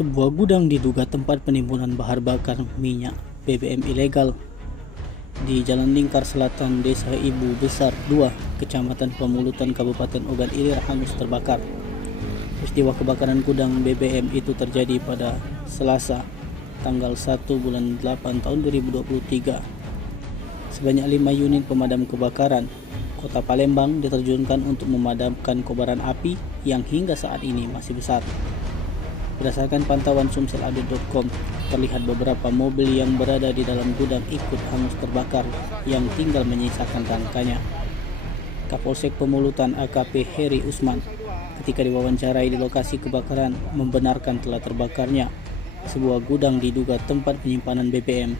Sebuah gudang diduga tempat penimbunan bahan bakar minyak BBM ilegal di Jalan Lingkar Selatan, Desa Ibu Besar 2, Kecamatan Pemulutan, Kabupaten Ogan Ilir hangus terbakar. Peristiwa kebakaran gudang BBM itu terjadi pada Selasa, tanggal 1 bulan 8 tahun 2023. Sebanyak 5 unit pemadam kebakaran Kota Palembang diterjunkan untuk memadamkan kobaran api yang hingga saat ini masih besar. Berdasarkan pantauan sumselupdate.com, terlihat beberapa mobil yang berada di dalam gudang ikut hangus terbakar yang tinggal menyisakan rangkanya. Kapolsek Pemulutan AKP Heri Usman ketika diwawancarai di lokasi kebakaran membenarkan telah terbakarnya sebuah gudang diduga tempat penyimpanan BBM.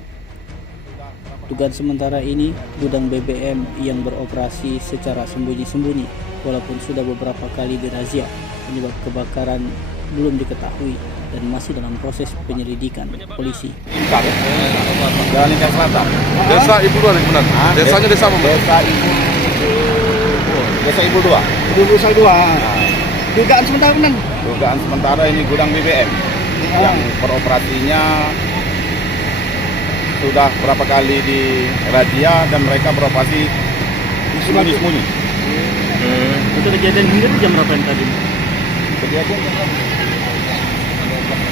Dugaan sementara ini, gudang BBM yang beroperasi secara sembunyi-sembunyi walaupun sudah beberapa kali dirazia. Penyebab kebakaran belum diketahui dan masih dalam proses penyelidikan polisi. Jalan Lingkar Selatan. Desa Ibu 2 benar. Desanya desa apa? Desa Ibu 2. Desa 2. Dugaan sementara benar. Dugaan sementara ini gudang BBM yang beroperasinya sudah berapa kali di razia dan mereka beroperasi sembunyi-sembunyi. Itu kejadian sendiri jam berapa yang tadi? Kejadian jam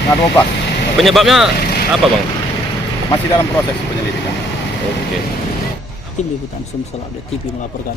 12. Penyebabnya apa, Bang? Masih dalam proses penyelidikan. Oke. Tim Liputan Sumsel Update TV melaporkan.